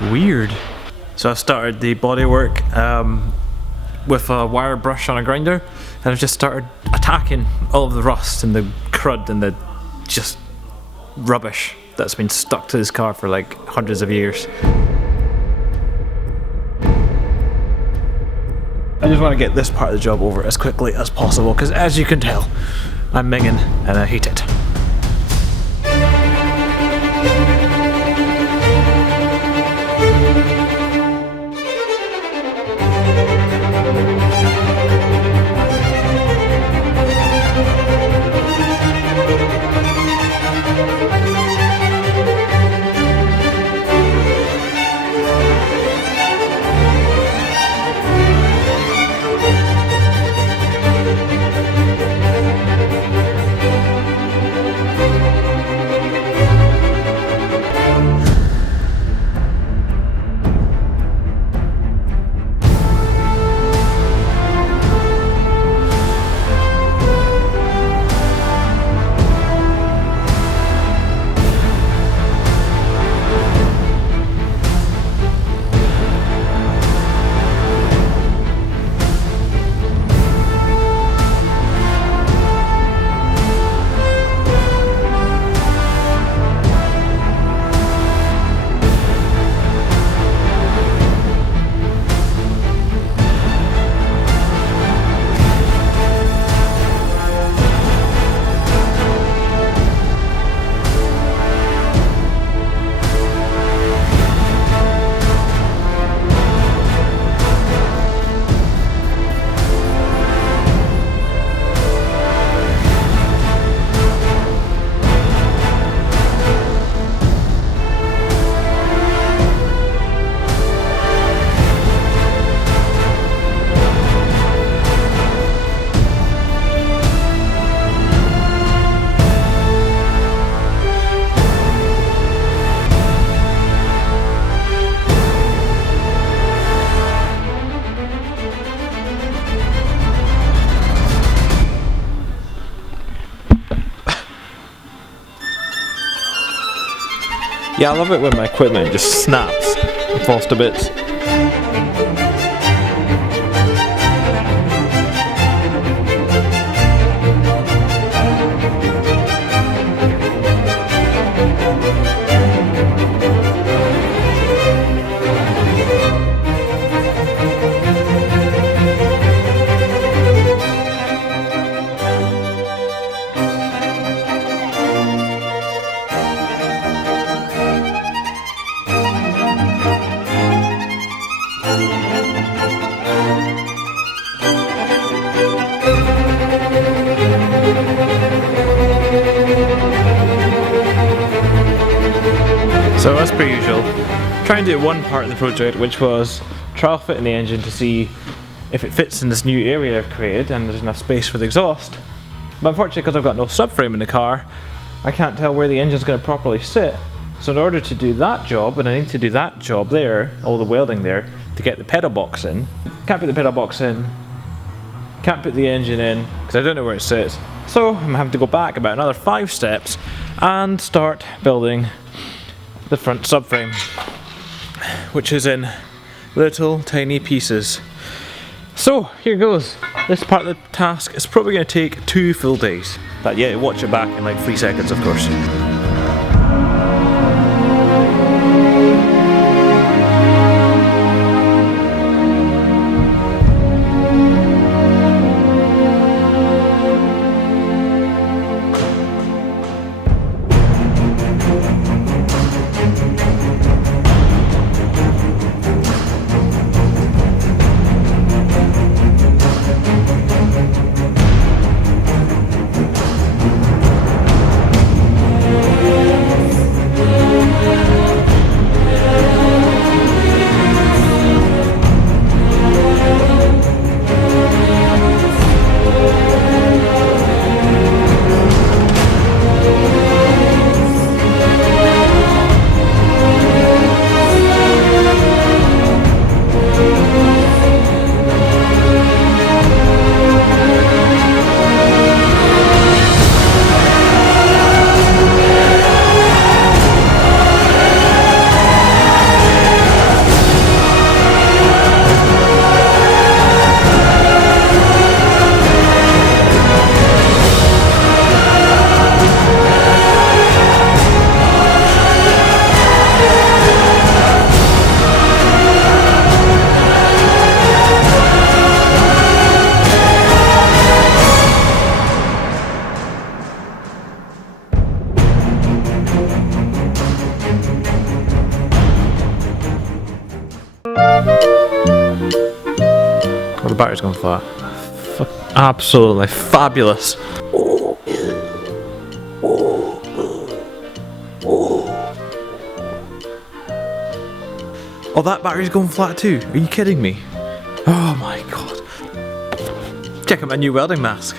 like weird. So I started the bodywork with a wire brush on a grinder, and I just started attacking all of the rust and the crud and the just rubbish that's been stuck to this car for like hundreds of years. I just want to get this part of the job over as quickly as possible, because as you can tell, I'm minging and I hate it. Yeah, I love it when my equipment just snaps and falls to bits. So as per usual, trying to do one part of the project, which was trial fitting the engine to see if it fits in this new area I've created and there's enough space for the exhaust. But unfortunately, because I've got no subframe in the car, I can't tell where the engine's going to properly sit. So in order to do that job, and I need to do that job there, all the welding there, to get the pedal box in. Can't put the pedal box in, can't put the engine in, because I don't know where it sits. So I'm having to go back about another 5 steps and start building the front subframe, which is in little tiny pieces. So here goes. This part of the task is probably going to take 2 full days. But yeah, watch it back in like 3 seconds, of course. battery's gone flat. Absolutely fabulous. Oh, that battery's gone flat too. Are you kidding me? Oh my god. Check out my new welding mask.